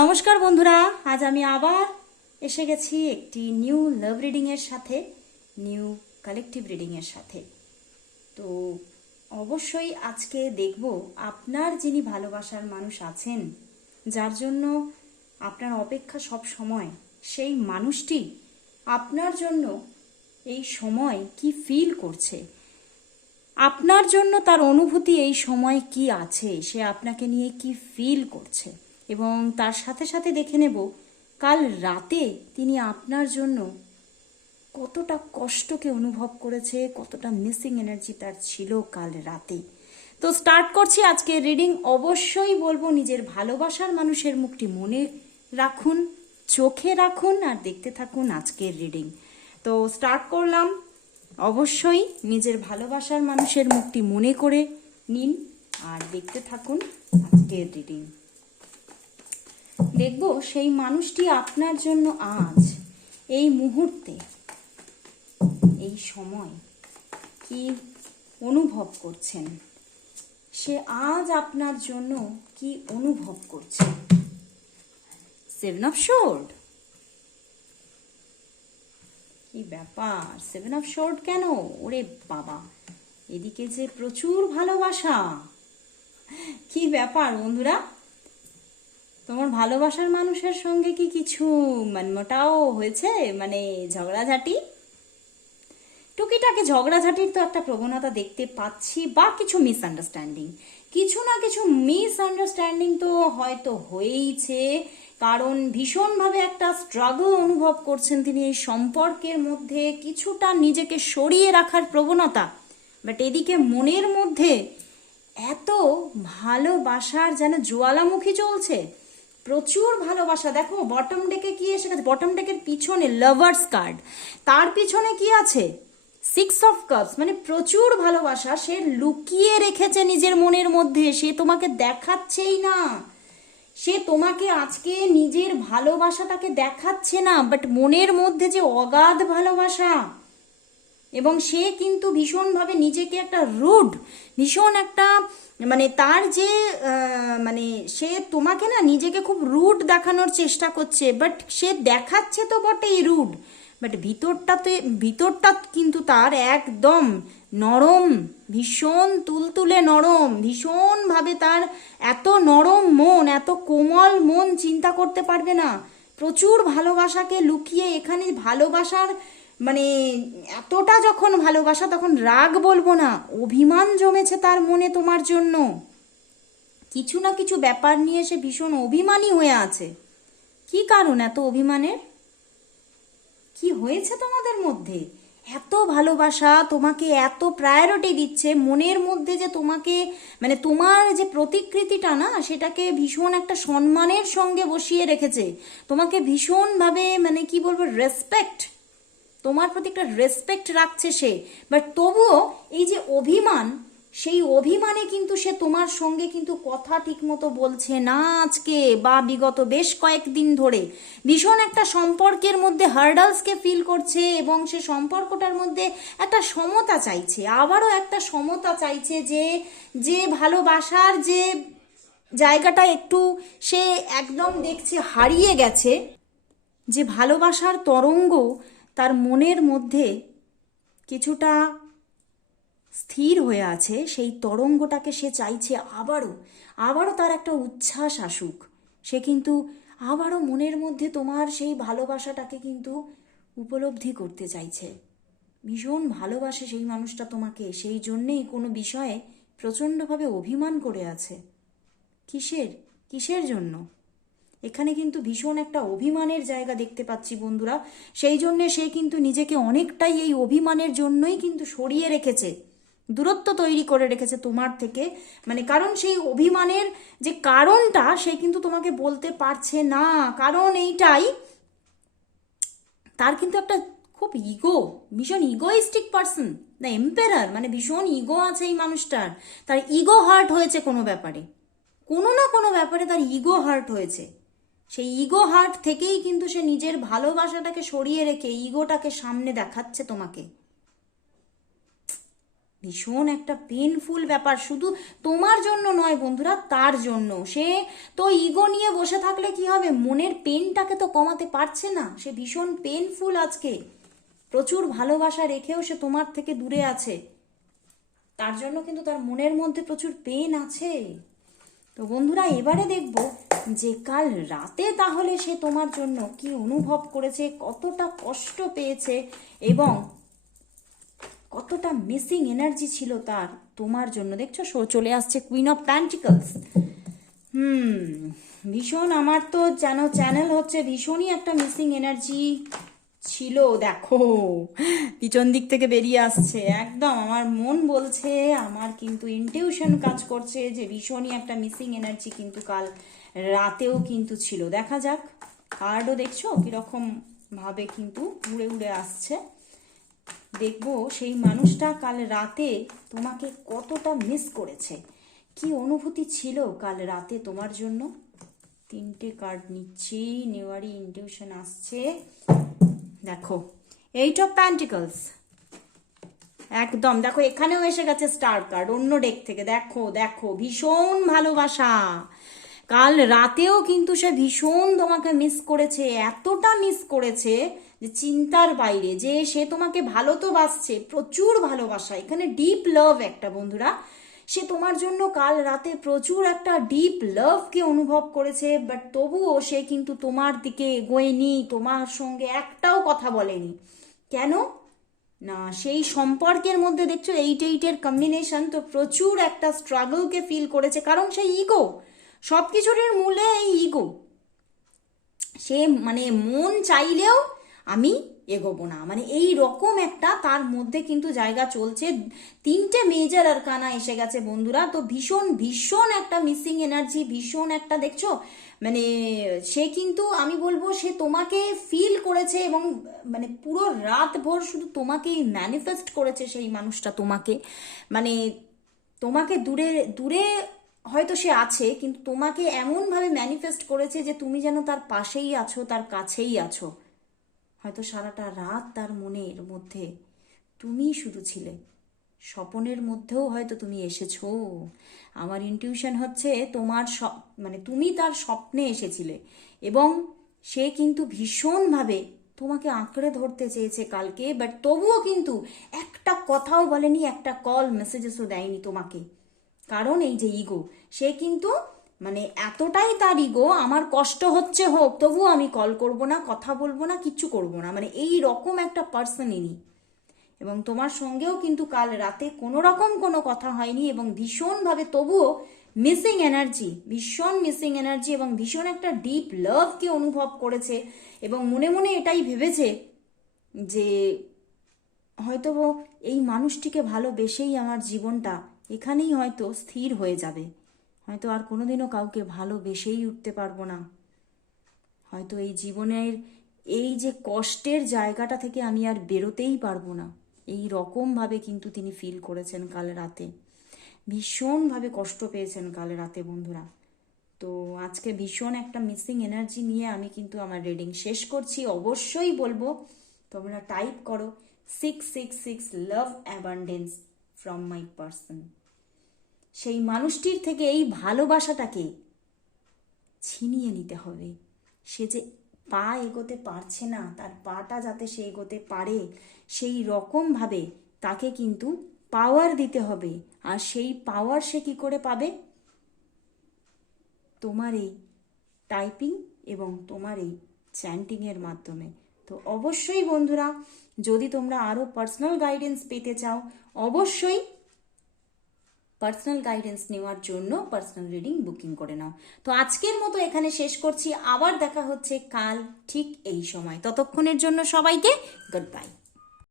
নমস্কার বন্ধুরা, আজ আমি আবার এসে গেছি একটি নিউ লাভ রিডিংয়ের সাথে, নিউ কালেকটিভ রিডিংয়ের সাথে। তো অবশ্যই আজকে দেখব আপনার যিনি ভালোবাসার মানুষ আছেন, যার জন্য আপনার অপেক্ষা সব সময়, সেই মানুষটি আপনার জন্য এই সময় কি ফিল করছে? আপনার জন্য তার অনুভূতি এই সময় কি আছে? সে আপনাকে নিয়ে কি ফিল করছে? এবং তার সাথে সাথে দেখে নেব, কাল রাতে তিনি আপনার জন্য কতটা কষ্টকে অনুভব করেছে, কতটা মিসিং এনার্জি তার ছিল কাল রাতে। তো স্টার্ট করছি আজকে রিডিং অবশ্যই বলব নিজের ভালোবাসার মানুষের মুখটি মনে রাখুন, চোখে রাখুন আর দেখতে থাকুন আজকের রিডিং তো স্টার্ট করলাম। অবশ্যই নিজের ভালোবাসার মানুষের মুখটি মনে করে নিন আর দেখতে থাকুন আজকের রিডিং দেখব সেই মানুষটি আপনার জন্য আজ, এই মুহূর্তে, এই সময় কি অনুভব করছেন? সে আজ আপনার জন্য কি অনুভব করছে? সেভেন অফ শোর্ড কি ব্যাপার? সেভেন অফ শোর্ড কেন? ওরে বাবা, এদিকে যে প্রচুর ভালোবাসা! কি ব্যাপার বন্ধুরা? তোমার ভালোবাসার মানুষের সঙ্গে কি কিছু মানমোটাও হয়েছে? মানে ঝগড়াঝাটি? টুকিটাকে ঝগড়াঝাটির তো একটা প্রবণতা দেখতে পাচ্ছি বা কিছু মিসআন্ডারস্ট্যান্ডিং কিছু না কিছু মিসআন্ডারস্ট্যান্ডিং তো হয়তো হয়েইছে, কারণ ভীষণভাবে একটা স্ট্রাগল অনুভব করছেন তিনি এই সম্পর্কের মধ্যে, কিছুটা নিজেকে সরিয়ে রাখার প্রবণতা। বাট এদিকে মনের মধ্যে এত ভালোবাসার যেন জোয়ালামুখী চলছে। প্রচুর ভালোবাসা। দেখো বটম ডেকে কি এসে গেছে? বটম ডেকের পিছনে লাভার্স কার্ড তার পিছনে কি আছে? সিক্স অফ কাপস মানে প্রচুর ভালোবাসা। সে লুকিয়ে রেখেছে নিজের মনের মধ্যে। সে তোমাকে দেখাচ্ছেই না। সে তোমাকে আজকে নিজের ভালোবাসাটাকে দেখাচ্ছে না। বাট মনের মধ্যে যে অগাধ ভালোবাসা। এবং সে কিন্তু ভীষণভাবে নিজেকে একটা রুড, ভীষণ একটা মানে তার যে মানে সে তোমাকে না নিজেকে খুব রুড দেখানোর চেষ্টা করছে বাট সে দেখাচ্ছে তো বটেই রুড বাট ভিতরটাতে ভিতরটা কিন্তু তার একদম নরম, ভীষণ তুলতুলে নরম, ভীষণভাবে তার এত নরম মন, এত কোমল মন চিন্তা করতে পারবে না। প্রচুর ভালোবাসাকে লুকিয়ে এখানে ভালোবাসার মানে এতটা যখন ভালোবাসা, তখন রাগ বলব না, অভিমান জমেছে তার মনে তোমার জন্য। কিছু না কিছু ব্যাপার নিয়ে সে ভীষণ অভিমানী হয়ে আছে। কি কারণ এত অভিমানের? কি হয়েছে তোমাদের মধ্যে? এত ভালোবাসা তোমাকে এত প্রায়োরিটি দিচ্ছে, মনের মধ্যে যে তোমাকে মানে তোমার যে প্রতিকৃতিটা না, সেটাকে ভীষণ একটা সম্মানের সঙ্গে বসিয়ে রেখেছে। তোমাকে ভীষণভাবে মানে কি বলব রেসপেক্ট তোমার প্রতি একটা রেসপেক্ট রাখছে সে। বাট তবুও এই যে অভিমান, সেই অভিমানে কিন্তু সে তোমার সঙ্গে কিন্তু কথা ঠিকমতো বলছে না আজকে বা বিগত বেশ কয়েকদিন ধরে। ভীষণ একটা সম্পর্কের মধ্যে হার্ডালসকে ফিল করছে এবং সে সম্পর্কটার মধ্যে একটা সমতা চাইছে। আবারও একটা সমতা চাইছে যে যে ভালোবাসার যে জায়গাটা একটু সে একদম দেখছে হারিয়ে গেছে, যে ভালোবাসার তরঙ্গ তার মনের মধ্যে কিছুটা স্থির হয়ে আছে, সেই তরঙ্গটাকে সে চাইছে আবারও। আবারও তার একটা উচ্ছ্বাস আসুক। সে কিন্তু আবারও মনের মধ্যে তোমার সেই ভালোবাসাটাকে কিন্তু উপলব্ধি করতে চাইছে। ভীষণ ভালোবাসে সেই মানুষটা তোমাকে। সেই জন্যেই কোনো বিষয়ে প্রচণ্ডভাবে অভিমান করে আছে। কিসের? কিসের জন্য? এখানে কিন্তু ভীষণ একটা অভিমানের জায়গা দেখতে পাচ্ছি বন্ধুরা। সেই জন্যে সে কিন্তু নিজেকে অনেকটাই এই অভিমানের জন্যই কিন্তু সরিয়ে রেখেছে। দূরত্ব তৈরি করে রেখেছে তোমার থেকে। মানে কারণ সেই অভিমানের যে কারণটা সে কিন্তু তোমাকে বলতে পারছে না। কারণ এইটাই, তার কিন্তু একটা খুব ইগো ভীষণ ইগোইস্টিক পার্সন না এম্পেরার মানে ভীষণ ইগো আছে এই মানুষটার। তার ইগো হার্ট হয়েছে কোনো ব্যাপারে। কোনো না কোনো ব্যাপারে তার ইগো হার্ট হয়েছে। সেই ইগো হার্ট থেকেই কিন্তু সে নিজের ভালোবাসাটাকে সরিয়ে রেখে ইগোটাকে সামনে দেখাচ্ছে তোমাকে। ভীষণ একটা পেনফুল ব্যাপার। শুধু তোমার জন্য নয় বন্ধুরা, তার জন্য। সে তো ইগো নিয়ে বসে থাকলে কি হবে? মনের পেনটাকে তো কমাতে পারছে না। সে ভীষণ পেনফুল আজকে। প্রচুর ভালোবাসা রেখেও সে তোমার থেকে দূরে আছে। তার জন্য কিন্তু তার মনের মধ্যে প্রচুর পেন আছে। তো বন্ধুরা, এবারে দেখব যে কাল রাতে তাহলে সে তোমার জন্য কি অনুভব করেছে, কতটা কষ্ট পেয়েছে এবং কতটা মিসিং এনার্জি ছিল তার তোমার জন্য। দেখছ শো চলে আসছে কুইন অফ প্যান্টিকলস হুম, ভীষণ আমার তো যেন চ্যানেল হচ্ছে ভীষণই একটা মিসিং এনার্জি ছিল, দেখো। পিছন দিক থেকে বেরিয়ে আসছে। একদম, আমার মন বলছে, আমার কিন্তু ইনটিউশন কাজ করছে যে ভীষণই একটা মিসিং এনার্জি কিন্তু কাল রাতেও কিন্তু ছিল। দেখা যাক কার্ডও দেখছ, কীরকম ভাবে কিন্তু উড়ে উড়ে আসছে। দেখব, সেই মানুষটা কাল রাতে তোমাকে কতটা মিস করেছে। কি অনুভূতি ছিল কাল রাতে তোমার জন্য? তিনটে কার্ড নিচ্ছি নেওয়ারি ইনটিউশন আসছে। দেখো এইট অফ প্যান্টিকলস একদম, দেখো, এখানেও এসে গেছে স্টার কার্ড অন্য ডেক থেকে। দেখো দেখো, ভীষণ ভালোবাসা। কাল রাতেও কিন্তু সে ভীষণ তোমাকে মিস করেছে, এতটা মিস করেছে যে চিন্তার বাইরে, যে সে তোমাকে ভালো তো বাসছে, প্রচুর ভালোবাসা। এখানে ডিপ লাভ একটা, বন্ধুরা। সে তোমার জন্য কাল রাতে প্রচুর একটা ডিপ লাভকে অনুভব করেছে বাট তবুও সে কিন্তু তোমার দিকে এগোয়নি, তোমার সঙ্গে একটাও কথা বলেনি। কেন? না, সেই সম্পর্কের মধ্যে দেখছ এইট এইটের কম্বিনেশন তো প্রচুর একটা স্ট্রাগলকে ফিল করেছে, কারণ সেই ইগো সব কিছুর মূলে এই ইগো সে মানে মন চাইলেও আমি এগোবো না। মানে এই রকম একটা তার মধ্যে কিন্তু জায়গা চলছে। তিনটে মেজর আর কানা এসে গেছে বন্ধুরা। তো ভীষণ ভীষণ একটা মিসিং এনার্জি ভীষণ একটা দেখছ? মানে সে কিন্তু, আমি বলব, সে তোমাকে ফিল করেছে এবং মানে পুরো রাত ভোর শুধু তোমাকেই ম্যানিফেস্ট করেছে সেই মানুষটা তোমাকে। মানে তোমাকে দূরে দূরে হয়তো সে আছে, কিন্তু তোমাকে এমনভাবে ম্যানিফেস্ট করেছে যে তুমি যেন তার পাশেই আছো, তার কাছেই আছো। হয়তো সারাটা রাত তার মনের মধ্যে। তুমিই শুধু ছিলে। স্বপনের মধ্যেও হয়তো তুমি এসেছ। আমার ইনটিউশন হচ্ছে তোমার মানে তুমি তার স্বপ্নে এসেছিলে এবং সে কিন্তু ভীষণভাবে তোমাকে আঁকড়ে ধরতে চেয়েছে কালকে বাট তবুও কিন্তু একটা কথাও বলেনি, একটা কল মেসেজেসও দেয়নি তোমাকে। কারণ এই যে ইগো সে কিন্তু মানে এতটাই তার ইগো আমার কষ্ট হচ্ছে হোক, তবুও আমি কল করব না, কথা বলব না, কিচ্ছু করব না। মানে এই রকম একটা পার্সন ইনি। এবং তোমার সঙ্গেও কিন্তু কাল রাতে কোনো রকম কোনো কথা হয়নি এবং ভীষণভাবে তবুও মিসিং এনার্জি ভীষণ মিসিং এনার্জি এবং ভীষণ একটা ডিপ লাভকে অনুভব করেছে এবং মনে মনে এটাই ভেবেছে যে হয়তো এই মানুষটিকে ভালোবেসেই আমার জীবনটা এখানেই হয়তো স্থির হয়ে যাবে। হয়তো আর কোনোদিনও কাউকে ভালোবেসেই উঠতে পারব না। হয়তো এই জীবনের, এই যে কষ্টের জায়গাটা থেকে আমি আর বেরোতেই পারব না। এই রকমভাবে কিন্তু তিনি ফিল করেছেন কাল রাতে। ভীষণভাবে কষ্ট পেয়েছেন কাল রাতে, বন্ধুরা। তো আজকে ভীষণ একটা মিসিং এনার্জি নিয়ে আমি কিন্তু আমার রিডিং শেষ করছি। অবশ্যই বলব, তোমরা টাইপ করো six six six love abundance from my person সেই মানুষটির থেকে এই ভালোবাসাটাকে ছিনিয়ে নিতে হবে। সে যে পা এগোতে পারছে না, তার পাটা যাতে সে এগোতে পারে, সেই রকমভাবে তাকে কিন্তু পাওয়ার দিতে হবে। আর সেই পাওয়ার সে কি করে পাবে? তোমার এই টাইপিং এবং তোমার এই চ্যান্টিংয়ের মাধ্যমে। তো অবশ্যই বন্ধুরা, যদি তোমরা আরও পার্সোনাল গাইডেন্স পেতে চাও, অবশ্যই পার্সোনাল গাইডেন্স নেওয়ার জন্য পার্সোনাল রিডিং বুকিং করে নাও। তো আজকের মতো এখানে শেষ করছি। আবার দেখা হচ্ছে কাল ঠিক এই সময়। ততক্ষণের জন্য সবাইকে গুড বাই